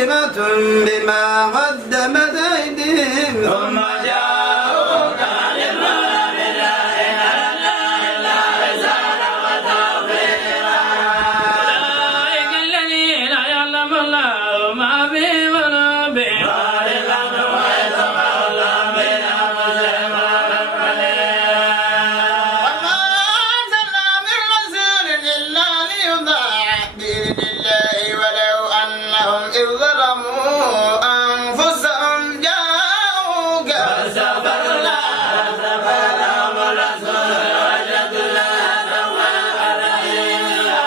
مصيبة بما قدمت أيديهم ثم جاءوك يحلفون بالله إلا حسانا وتغفيرا أولئك الذين يعلم الله ما في قلوبهم فأعرض عنهم ويتولوا من أنفسهم وما أرسلنا من رسول إلا ليطاع بإذن الله ولو أنهم إذ ظلموا أنفسهم جاءوك فاستغفروا الله واستغفر لهم الرسول وجدوا الله توابا رحيما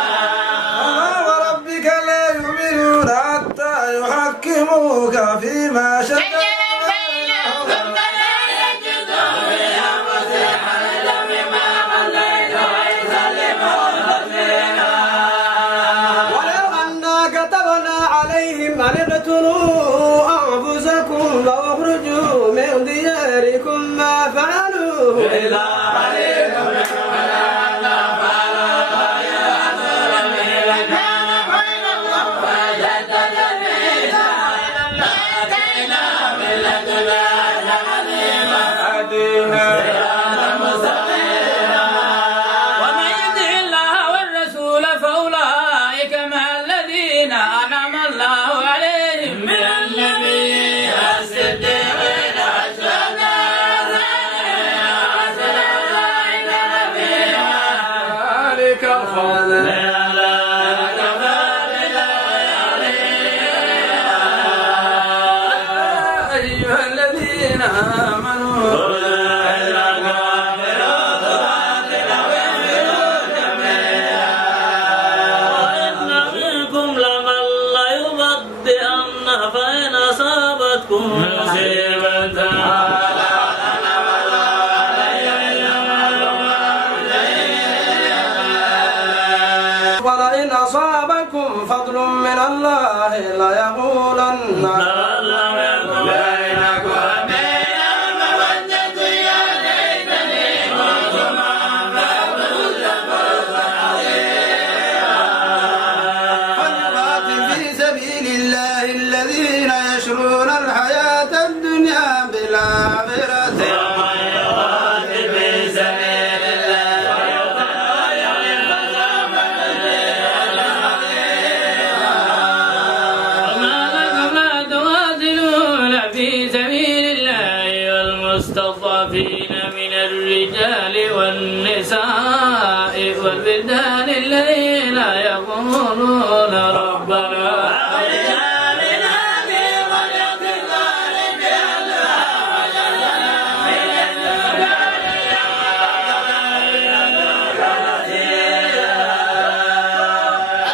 وما وربك لا يؤمنون حتى يحكموك فيما شجر بينهم ثم لا يجدوا في أنفسهم حرجا مما قضيت ويسلموا تسليما ولو أنا كتبنا عليهم أن اقتلوا أنفسكم فاخرجوا من دياركم ما فعلوه إلا قليل منهم ولما فعلوا يأمرون به لكان خيرا لهم وأشد تثبيتا لآتينا من لدنا أجرا عظيما صراطا مستقيما ومن يطع الله والرسول فأولئك مع الذين أنعم الله عليهم من النبيين والصديقين والشهداء وحسن أولئك رفيقا ذلك الفضل من الله كفى بالله عليما أيها الذين آمنوا منكم لمن ليبطئن فإن أصابتكم مصيبة ولئن أصابكم فضل من الله ليقولن بينكم وبين المودة يا ليتني كنت معهم فأفوز فوزا عظيما فليقاتل في سبيل الله الذين يشرون الحياة الدنيا بالآخرة ومن يقاتل في سبيل الله وما لكم لا تقاتلون في سبيل الله والمستضعفين من الرجال والنساء والولدان الذين يقولون ربنا أخرجنا من هذه القرية الظالم أهلها واجعلنا من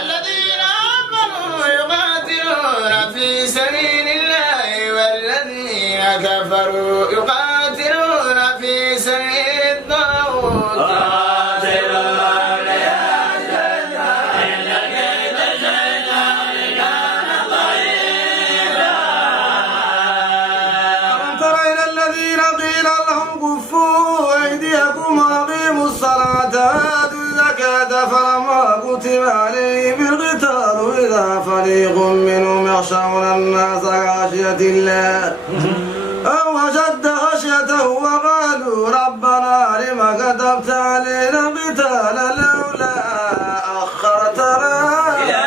الذين آمنوا يقاتلون في سبيل الله والذين كفروا يقاتلون في سبيل الطاغوت قاتلوا أولياء الشيطان إن كيد الشيطان كان ضعيفا ألم تر إلى الذين قيل لهم كفوا أيديكم وأقيموا الصلاة وآتوا الزكاة فلما كتب عليهم القتال إذا فريق منهم يخشون الناس خشية الله أو أشد خشيته وقالوا ربنا لم كتبت علينا القتال لولا أخرتنا إلى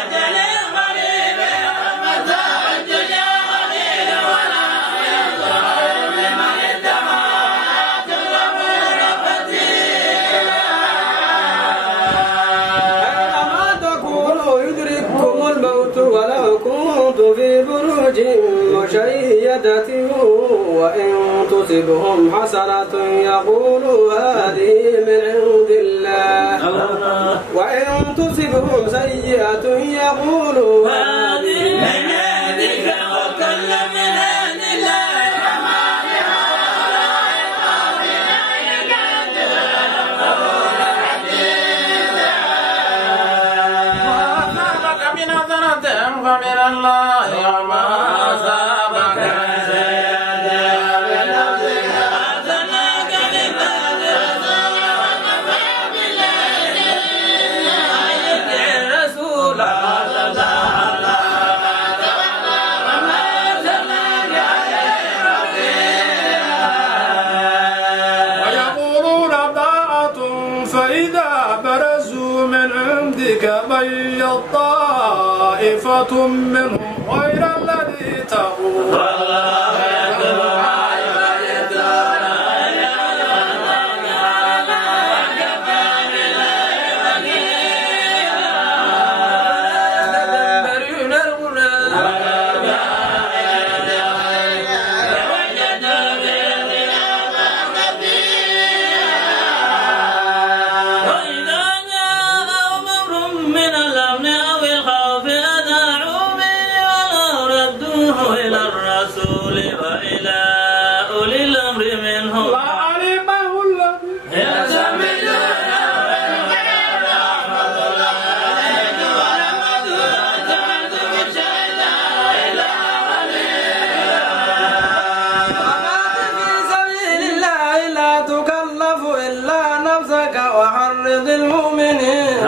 أجل قريب متاع الدنيا قليل ولا ينظر لمن اتقى تظلمون فتيلا أينما تكونوا يدرككم الموت ولو كنتم في بروج مشيدة وإن تصبهم حسنة يقولوا هذه من عند الله وإن تصبهم سيئة يقولوا هذه من عندك وكل من عند الله وما بهؤلاء من عندك تظلمون فتيلا ما أصابك من حسنة فمن الله وما أصابك من سيئة من نفسك أرسلناك للناس وكفى بالله أن يطع الرسول ربك بيض طائفة منهم غير الذي تقول والله يكتب ما يبيتون وحرض المؤمنين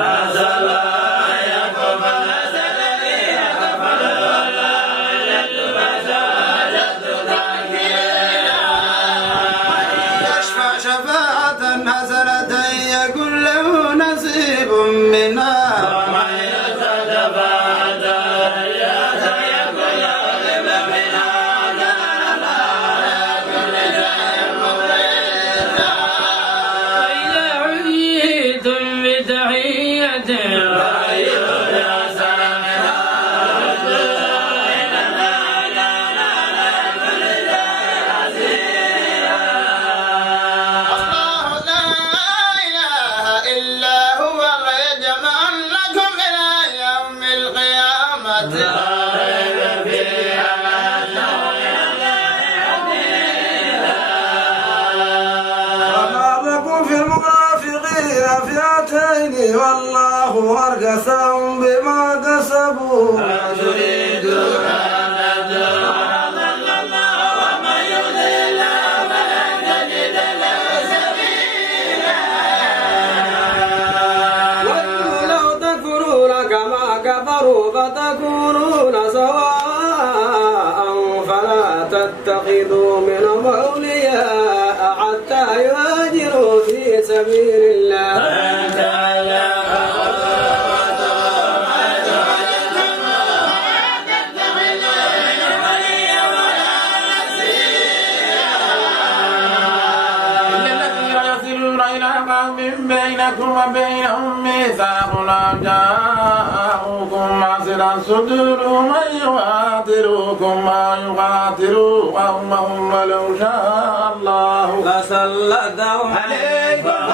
يشفع شفاعة حسنة يكن له نصيب منها والله أرجسهم بما كسبوا تريدون أن ومن يضل فلن تجد له سبيلا ودوا لو تكفرون كما كفروا فتكونون سواء فلا تتخذوا منهم أولياء حتى يهاجروا في سبيل الله بينكم وبينهم ميثاق لا جاءوكم معصرا صدور من يقاتلوكم ما يقاتلوا قومهم ولو شاء الله فسلطهم عليكم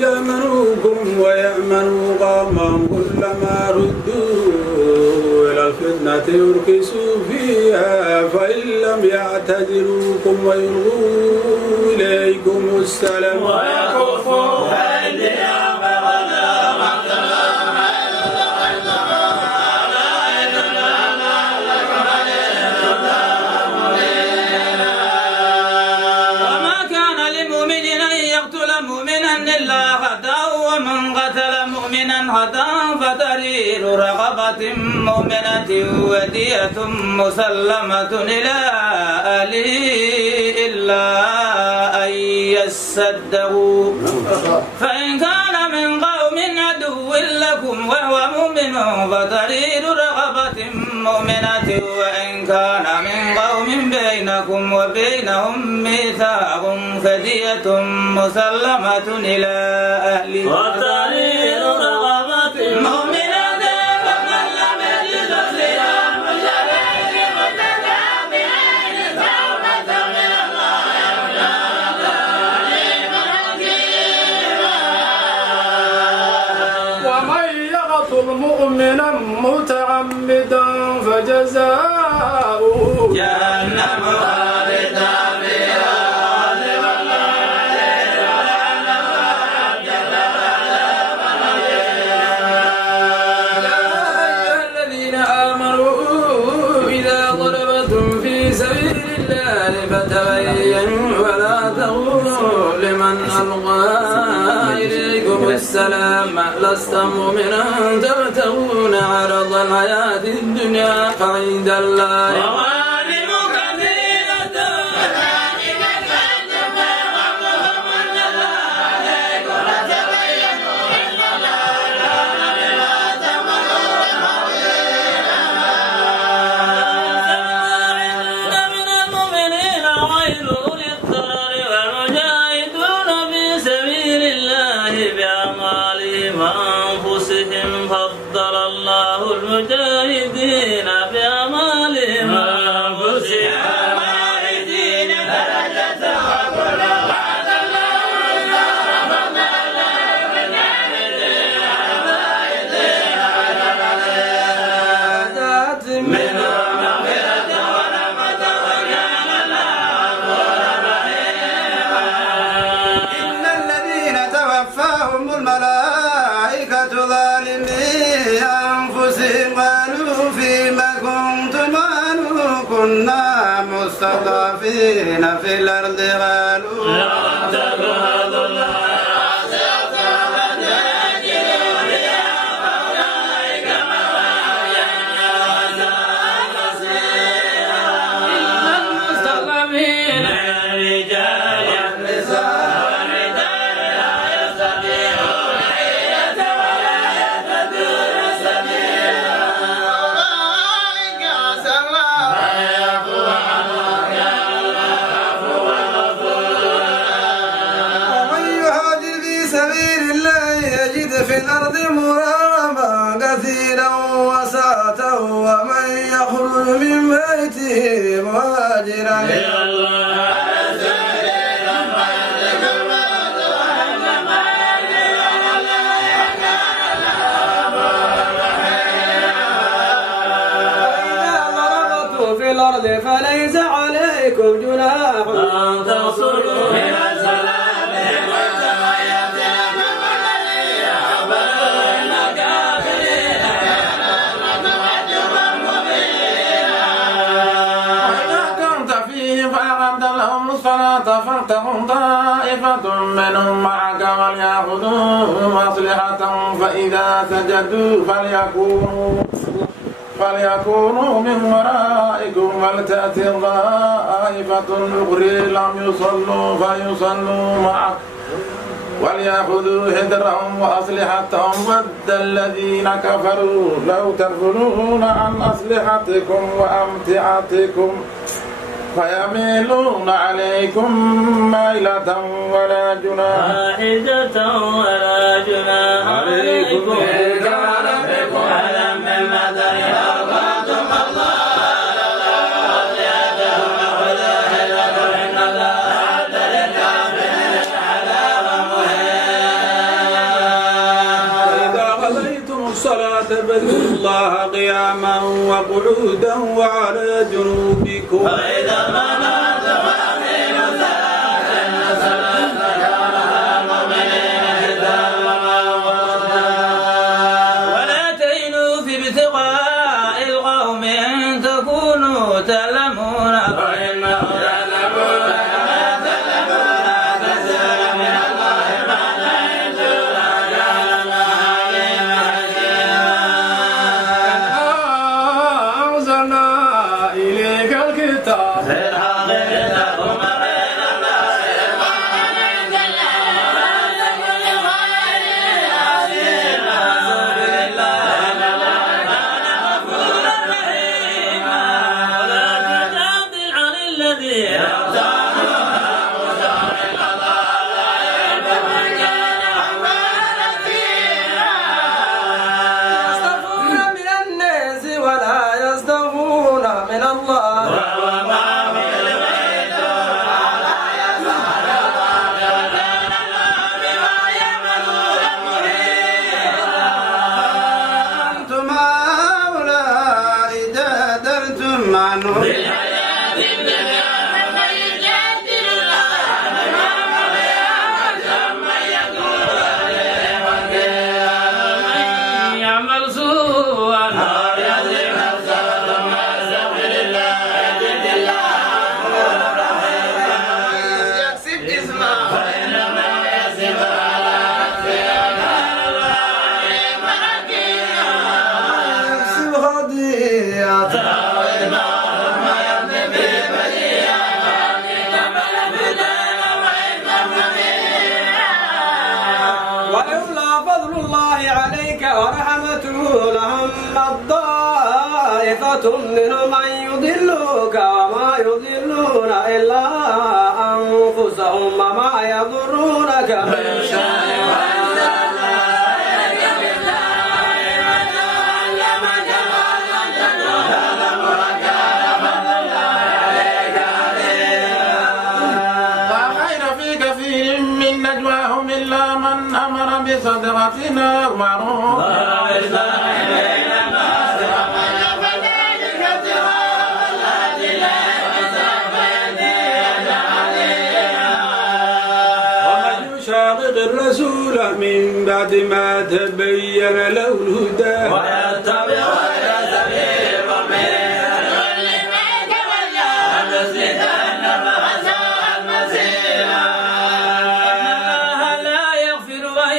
يأمنوكم ويأمنوا قومهم كلما ردوا إلى الفتنة يركسوا فيها فإن لم يعتذروكم ويلغوا إليكم السلام ويكفوا فتحرير رقبة مؤمنة ودية مسلمة إلى أهله إلا أن يصدقوا فإن كان من قوم عدو لكم وهو مؤمن فتحرير رقبة مؤمنة وإن كان من قوم بينكم وبينهم ميثاق فدية مسلمة إلى أهله وتحرير رقبة مؤمنة فمن لم يجد صيام شهرين متتابعين توبة من الله ومن يقتل مؤمنا متعمدا فجزاؤه جهنم خالدا فيها فتبينوا ولا تقولوا لمن ألقى إليكم عليكم السلام لست مؤمنا تبتغون عرض الحياة الدنيا فعند الله وغانم كثيرة كذلك كنتم غمهم النذى عليكم فتبينوا إن الله كان بما تعملون خبيرا من المؤمنين غير أولي الضرر والمجاهدون في سبيل الله بأموالهم وأنفسهم فضل الله المجاهدين بأموالهم وأنفسهم والمجاهدين درجة وكل وعد الله النار فضل الله المجاهدين درجات منهم مغفرة ورحمة وكان الله غفورا رحيما إن الذين توفاهم الملائكة ظالمي أنفسهم قالوا فيما كنتم قالوا كنا مستضعفين في الأرض قالوا المستضعفين الرجال والنساء والرجال لا يستطيعون حيلة ولا يهتدون سبيلا أولئك عسى الله أن يعفو عنهم كان الله عفوا غفورا ومن يهاجر في سبيل الله يجد في الأرض مراغما كثيرا وسعة ومن يخرج من بيته مهاجرا إلى الله عز وجل فيدرك الموت وإنما يدرك الله كان الله رحيما وإذا ضربتم في الأرض فليس عليكم جناح أن تنصروا من السلام وإنما يأتيكم الذين يقبلون الكافرين كان متوجبا مبينا وإذا كنت فيهم فأقمت لهم الصلاة فلتقم طائفة منهم معك وليأخذوا أسلحتهم فإذا سجدوا فليكونوا من ورائكم ولتأتي طائفة أخرى لم يصلوا فيصلوا معك وليأخذوا حذرهم وأسلحتهم ود الذين كفروا لو تغفلون عن أسلحتكم وأمتعتكم فيميلون عليكم ميلة ولا جناح واحدة ولا جناح عليكم إن كان بكم أذى من مطر أو كنتم مرضى أو ظاهرة إن الله أعد للكافرين عذابا مهينا وإذا قضيتم الصلاة فاذكروا الله قياما وقعودا وعلى جنوبكم وإذا منعتم فأقيموا الصلاة إن الصلاة كانها المؤمنين كتابا موقوتا ولا تهنوا في ابتغاء القوم إن تكونوا تعلمون فإنهم يعلمون كما تعلمون كثيرا من الله ما تعيشون كان الله عليما حكيما أنزلنا إليك الكتاب بالحق لتحكم بين الناس يستخفون من الناس ولا يستخفون من الله أنتم هؤلاء جادلتم عنهم يعمل سوءا يظلم نفسه ثم يستغفر الله يجد الله رحيما يكسب اسمه فإنما يكسب على نفسه ولولا فضل الله عليك ورحمته لهم طائفة منهم أن يضلوك وما يضلون إلا أنفسهم وما يضرونك من شيء. بصدقتنا معروف ومن يشاقق الرسول من بعد ما تبين له الهدى ويتبع غير سبيل المؤمنين نسلك جهنم وساءت مصيرا. الله لا يغفر أن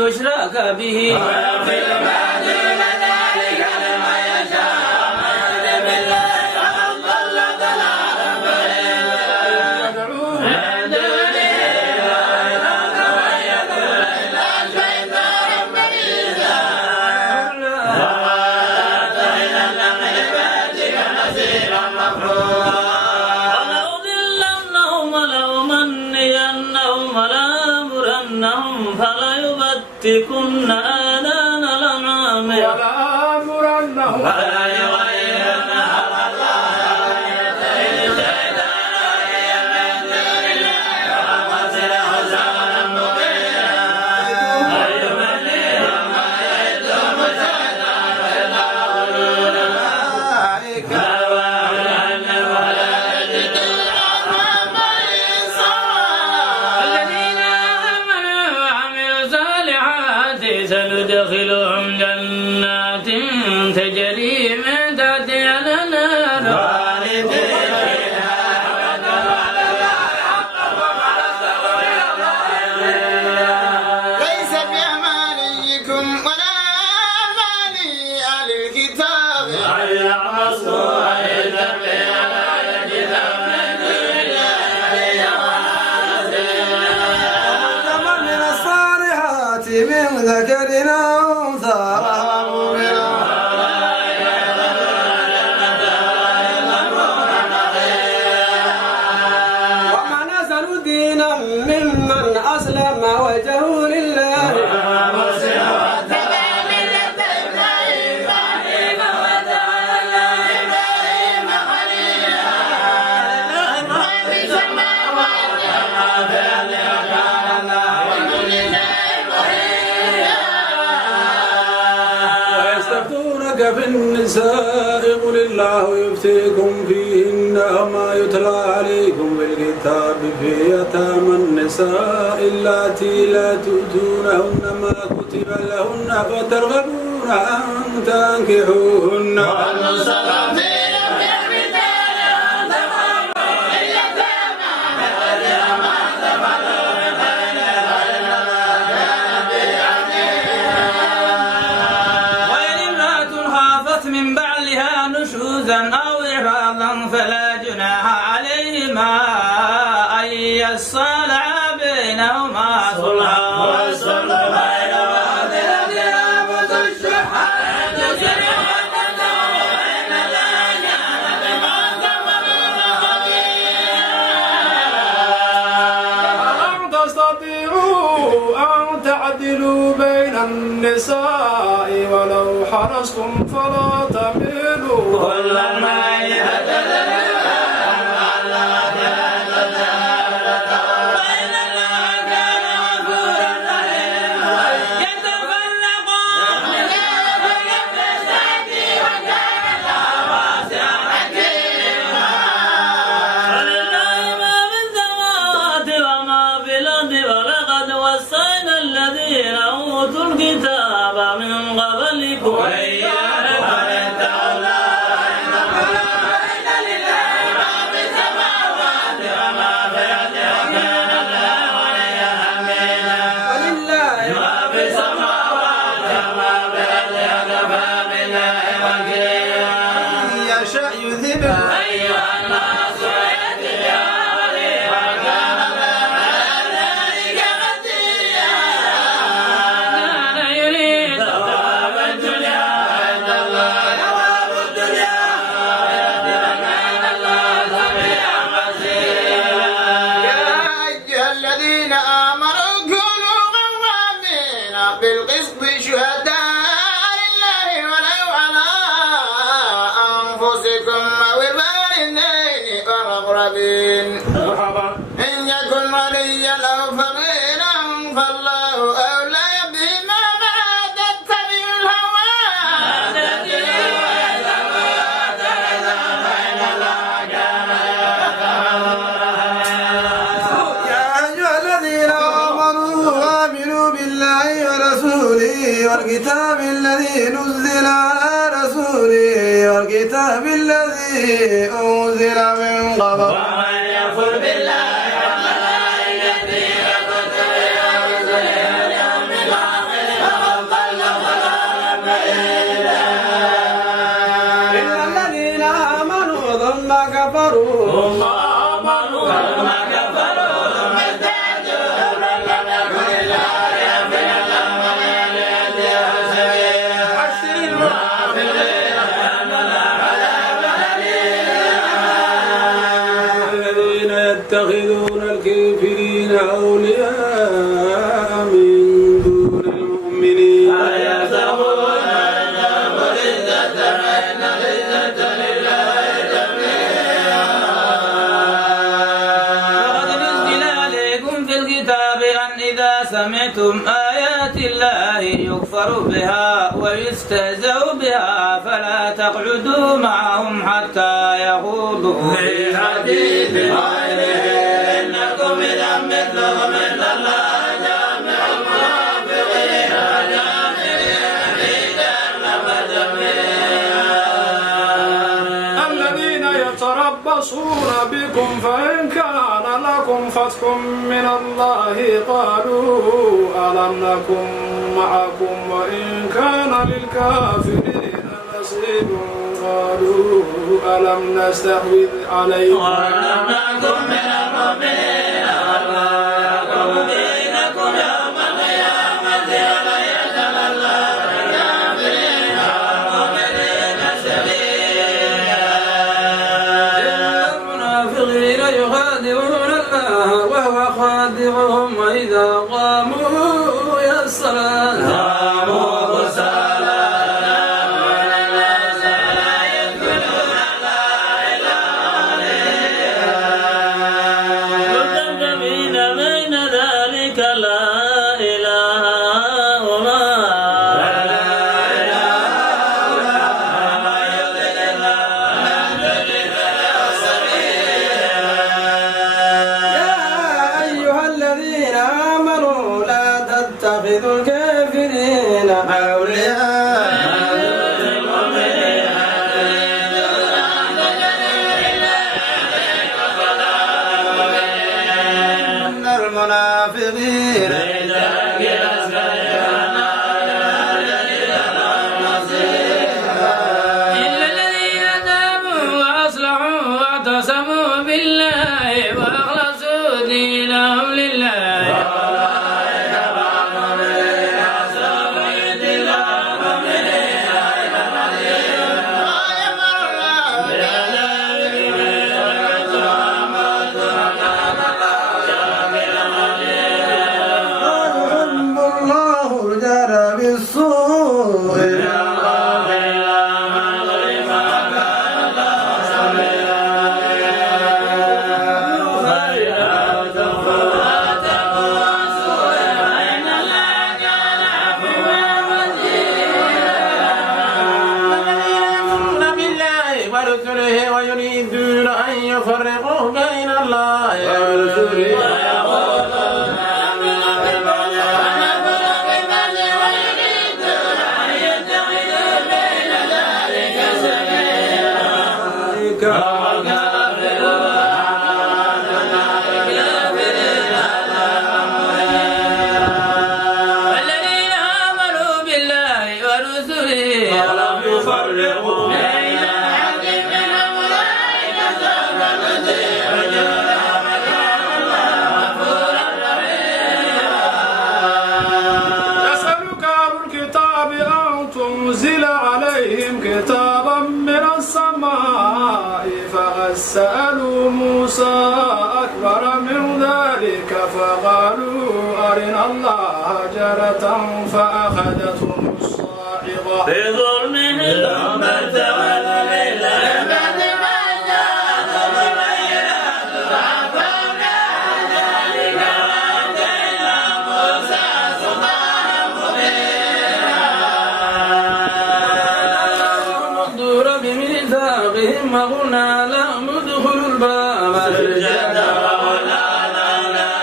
يشرك به ويغفر ما دون ذلك لمن يشاء ومن يهد بالله فقد ضل ضلالا بعيدا. من دونه ومن يدعو إلا شيطانا مريدا. وآتينا من عبادك نصيرا مفروضا. ولأضلنهم ولأمنينهم ولآمرنهم فليبتكن آذان الأنعام ولآمرنهم ولا يغيرن خلق الله ويتخذ الشيطان وليا من دون الله وقد له حسابا مبينا. ويمنيهم ما يعدهم الشيطان إلا غرورا. كواهن ولا يجد الأرحام الذين آمنوا وعملوا الصالحات سندخلهم جنات تجري من تحتها الأنهار خالدين فيها أبدا وعلى الله حقا وعلى سبيل الله. ليس بأمانيكم ولا أماني أهل الكتاب غير مصنوع يتبع على الكتاب من دون الله ولا نصير. من الصالحات من ذكر أو أنثى وهو مؤمن ومن أحسن دينا ممن أسلم وجهه لله ويستفتونك في النساء قل الله يفتيكم فيهن وما يتلى عليكم بالكتاب في يتامى النساء اللاتي لا تؤتونهن ما كتب لهن فترغبون أن تنكحوهن وإن امرأة خافت من بعلها نشوزا أو إعراضا فلا جناح عليهما أن يصالحا بينهما صلحا والصلح بين بعضهم يربط الشح عند سرعة الله إن الله كان بما تعملون خبيرا. أن تستطيعوا أن تعدلوا بين النساء ولو حرصتم فلا تميلوا كل الماء فإن الله كان غفورا رحيما. يتفرقون ولله ما في السماوات وما في الأرض ولقد وصينا الذين أوتوا الكتاب من قبلكم وإياكم أن اتقوا الله إن لله ما في السماوات وما في الأرض وكان الله عليا حميدا. ولله ما في السماوات وما في الأرض وكفى بالله وكيلا. يشاء يذهبكم أيها الناس ويأتي بأولي وكان الله على ذلك قديرا. بالقسط شهداء لله ولو على أنفسكم أو الوالدين والأقربين إن يكن وليا أو فقيرا فالله أولى بهما فلا تتبعوا الهوى والكتاب الذي نزل على رسوله والكتاب الذي أنزل من قبل ومن يكفر بالله وملائكته وكتبه ورسله واليوم الآخر فقد ضل ضلالا بعيدا إلا الذين آمنوا ثم كفروا ثم آمنوا ثم كفروا ثم ازدادوا كفرا لم يكن الله ليغفر لهم ولا ليهديهم سبيلا بشر المنافقين بأن لهم عذابا أليما الذين يتخذون الكافرين أولياء من دون المؤمنين أيحسبون أنهم العزة فإن العزة لله جميعا لقد نزل عليكم في الكتاب أن إذا سمعتم آيات الله يكفر بها ويستهزأ بها فلا تقعدوا معهم حتى يخوضوا في حديث غيره إنكم إذا مثلهم إن الله جامع المنافقين والكافرين في جهنم جميعا الذين يتربصون بكم فإن كان لكم فتح من الله قالوا ألم نكن معكم وإن كان للكافرين نصيب قالوا ألم نستحوذ عليكم ولم نكن من المؤمنين والله يحكم بينكم يوم القيامة ولا يجعل الله للكافرين والمؤمنين سبيلا المنافقين يخادعون الله وهو خادعهم وإذا قاموا إلى الصلاة قاموا كسالى يراءون الناس ولا يذكرون الله إلا قليلا مذبذبين بين ذلك لا إله هؤلاء ولا إله هؤلاء وما يضل الله من تجد له سبيلا يا أيها الذين آمنوا لا تتخذوا الكافرين أولياء إن المنافقين إلا الذين تابوا وأصلحوا واعتصموا بالله وأخلصوا دينهم لله يحب الله الجار بالسوء يؤمنون بالله ورسله ويريدون أن يفرقوا بين الله ورسله والذين آمنوا بالله ورسله ولم يفرقوا بين أحد منهم أولئك سوف نؤتيهم أجرهم وكان الله غفورا رحيما يسألك أهل الكتاب أن تنزل عليهم كتابا من السماء فقد سألوا موسى أكبر من ذلك فقالوا أرنا الله جرة فأخذتهم الصاعقة بظلمهم ثم تولوا وقلنا لهم ادخلوا الباب سجدا ولا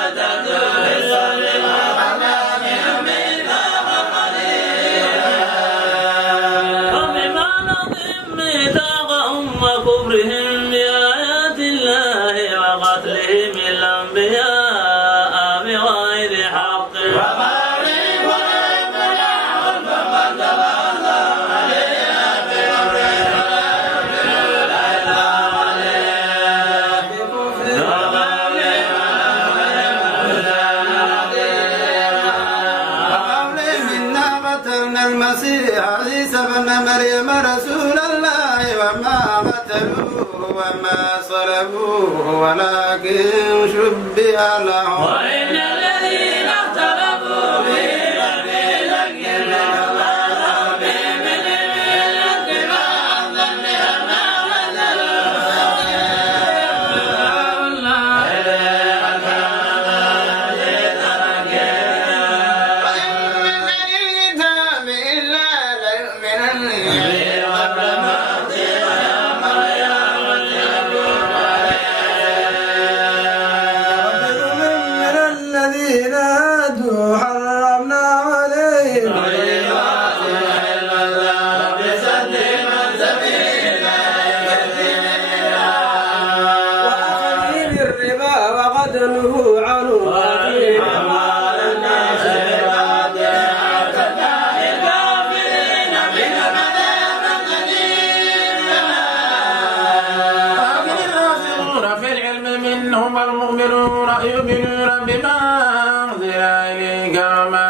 تدخلوا السبيل ومن ميثاق قليلا وبما نقضهم ميثاقهم وكفرهم بآيات الله وقتلهم الأنبياء بغير حق المسيح عيسى بن مريم رسول الله وما قتلوه وما صلبوه ولكن شبه لهم وإن الذين اختلفوا فيه لفي شك منه يؤمنون بما أنزل إليك وما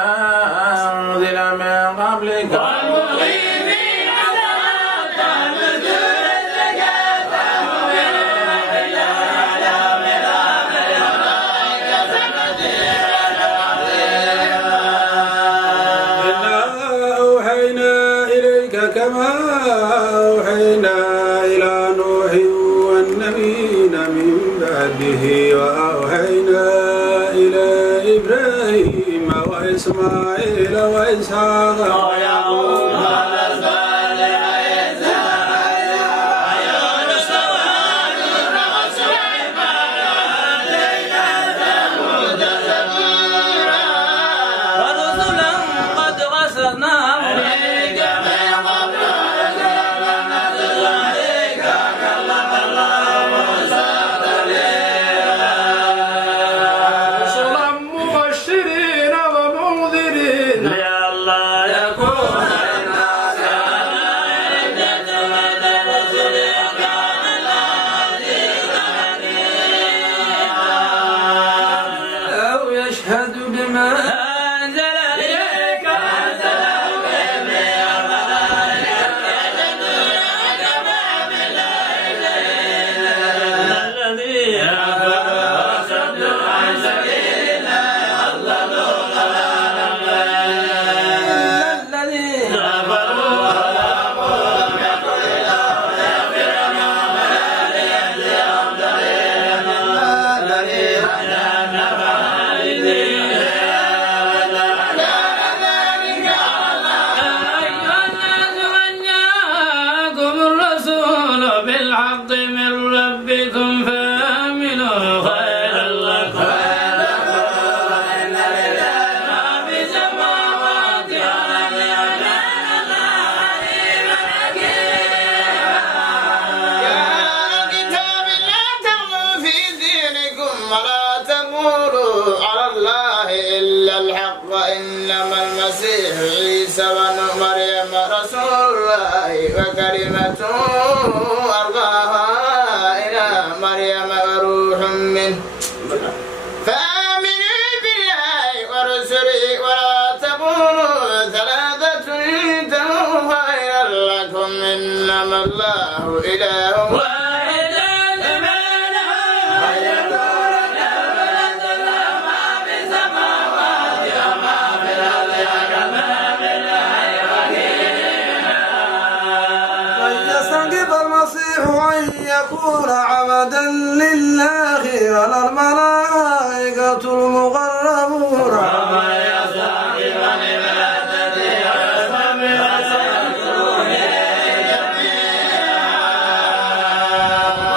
أنزل من قبلك والمقيمين الصلاة والمؤتون الزكاة ومؤمنون بالله واليوم الآخر إنا أوحينا إليك كما أوحينا إلى نوح والنبيين من بعده وأوحينا إلى إبراهيم وإسماعيل وإسحاق ويعقوب وكلمته ألقاها إلى مريم وروح منه فآمنوا بالله ورسله ولا تقولوا ثلاثة انتهوا إنما الله إله واحد سبحانه ويقول كبرت له ما في السماوات وما في الأرض كما بالله وكيلا. يستنكف المسيح أن يكون عبدا لله ولا الملائكة المقربون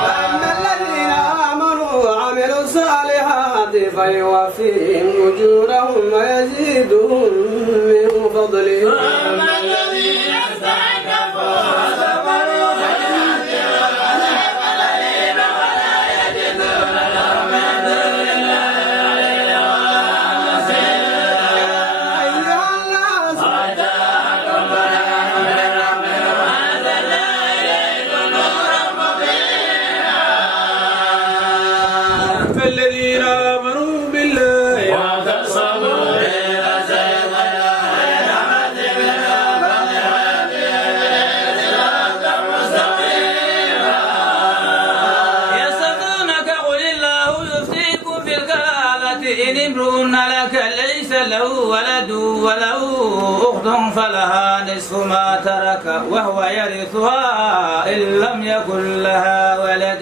وأما الذين آمنوا وعملوا الصالحات فيوفيهم أجورهم ويزيدهم من فضله. وأما الذين استكبروا وصبروا فيأتيهم ولا يجدون لهم من دون الله وليا ولا نصيرا. أيها الناس وجاءكم برهان من ربكم وأنزلنا إليكم نورا مبينا. فالذين آمنوا بالله واعتصموا به سيدنا رحمة منه صراطا مستقيما. يسألونك قل الله يفتيكم في الكلالة إن امرؤ لك ليس له ولد وله أخت فلها نصف ما ترك وهو يرثها إن لم يكن لها ولد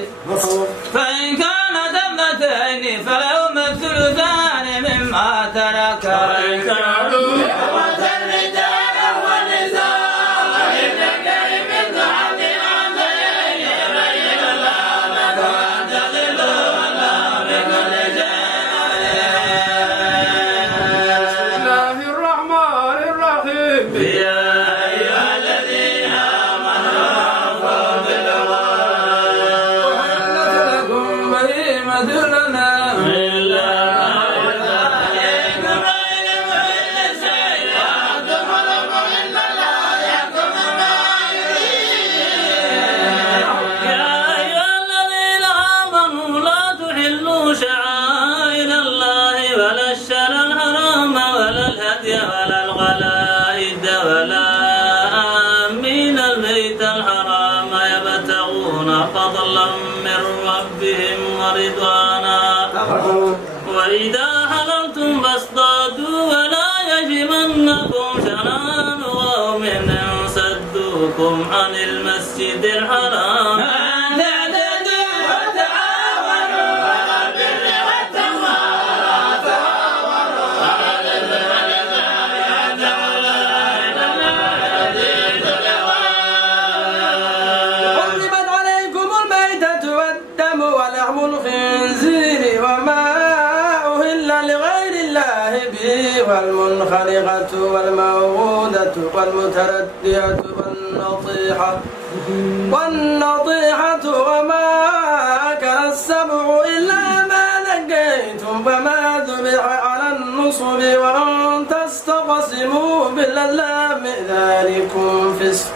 فإن كانت ابنتين فلهما الثلثان مما ترك وإن كانوا إخوة رجالا ونساء فإن كيف تعد الأنثيين يبين الله لكم أن تضلوا والله بكل شيء بسم الله الرحمن الرحيم يا أيها الذين آمنوا أوفوا بالعقود وحلت لكم بهيمة الأنعام إلا ما يتلى عليكم غير محل الشيء وأنتم حرم إلا لا يحكم ما يريد. يا أيها الذين آمنوا لا تحلوا شعائر الله ولا الشهر الحرام ولا الهدي ولا القلائد ولا آمين البيت الحرام يبتغون فضلا من ربهم ورضوانا وإذا حللتم فاصطادوا ولا يجرمنكم شنآن قوم أن صدوكم عن المسجد الحرام أن تعتدوا وتعاونوا على البر والتقوى ولا تعاونوا على الإثم والعدوان واتقوا الله إن الله شديد العقاب. حرمت عليكم الميتة والدم ولحم الخنزير وما أهل لغير الله به والمنخنقة والموعودة والمتردية والنطيحة وما أكل السبع إلا ما ذكيتم فما ذبح على النصب وأن تستقسموا بالأزلام ذلكم فسق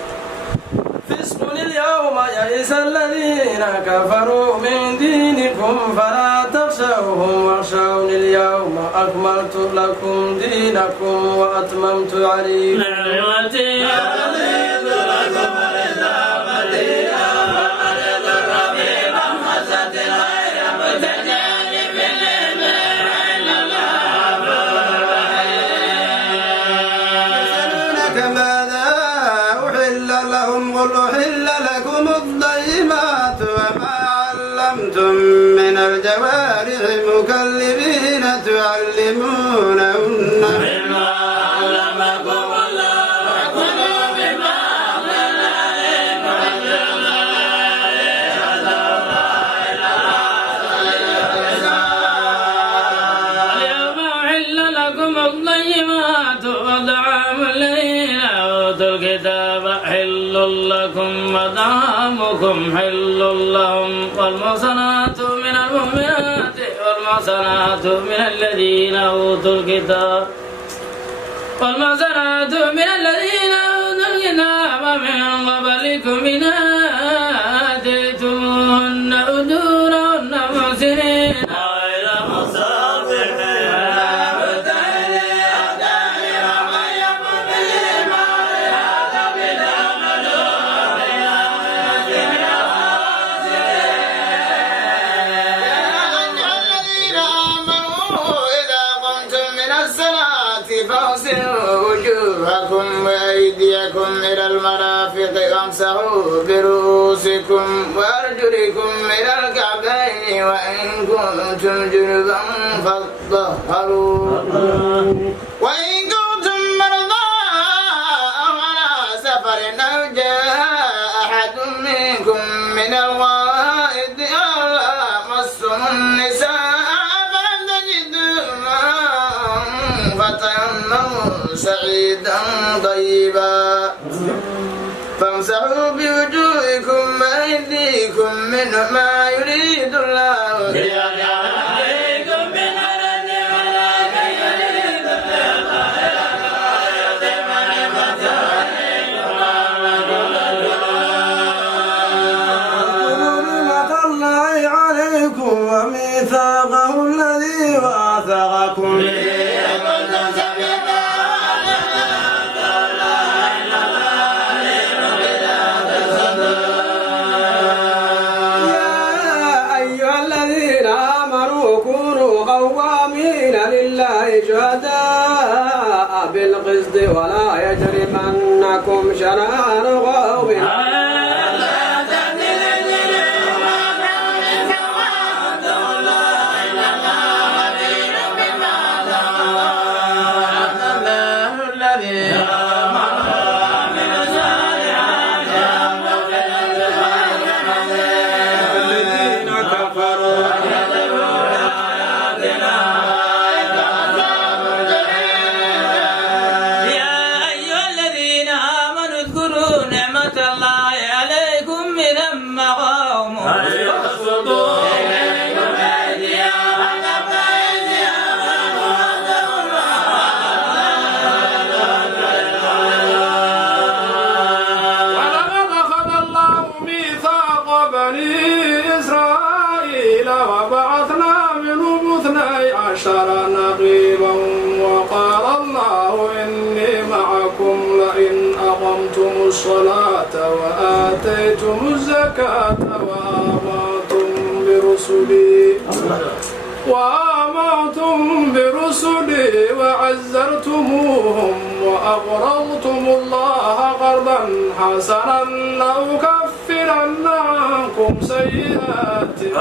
اليوم يئس الذين كفروا من دينكم فلا تخشوهم واخشوني اليوم أكملت لكم دينكم وأتممت عليكم نعمتي ورضيت لكم الإسلام دينا فمن يضر في مخمصة غير متجانف للإثم فإن الله غفور رحيم. يسألونك ماذا أحل لهم قل أحل لكم الطيبات وما علمتم من الجوارح مكلبين تعلمونهن مما علمكم الله وكلوا مما أملنا عليكم واتقوا الله اليوم أحل لكم الطيبات وطعام الذين أوتوا الكتاب حل لكم وطعامكم حل لهم والمحصنات من المؤمنات والمحصنات من الذين أوتوا الكتاب والمحصنات من الذين أوتوا الكتاب من قبلكم إن آتيتموهن أجورهن محسنين غير مصافحين ومن يقم بالإيمان هذا بلا مدور وأيديكم إلى المرافق وامسحوا برؤوسكم وأرجلكم إلى الكعبين وإن كنتم جنبا فاطهروا وإن كنتم مرضى أو على سفر أو جاء أحد منكم من الغائط أو لامستم النساء فلم تجدوا ماء فتيمموا سعيدا طيبا فامسحوا بوجوهكم وأيديكم منه ما يريد الله عليكم من حرج ولكن يريد نعمة الله عليكم وميثاقه الذي واثقكم به لله شهداء بالقسط ولا يجرمنكم شنآن قوم نقيبا وقال الله إني معكم لئن أقمتم الصلاة وآتيتم الزكاة وآمنتم برسلي وعزرتموهم وأقرضتم الله قرضا حسنا لأكفرن عنكم سيئاتكم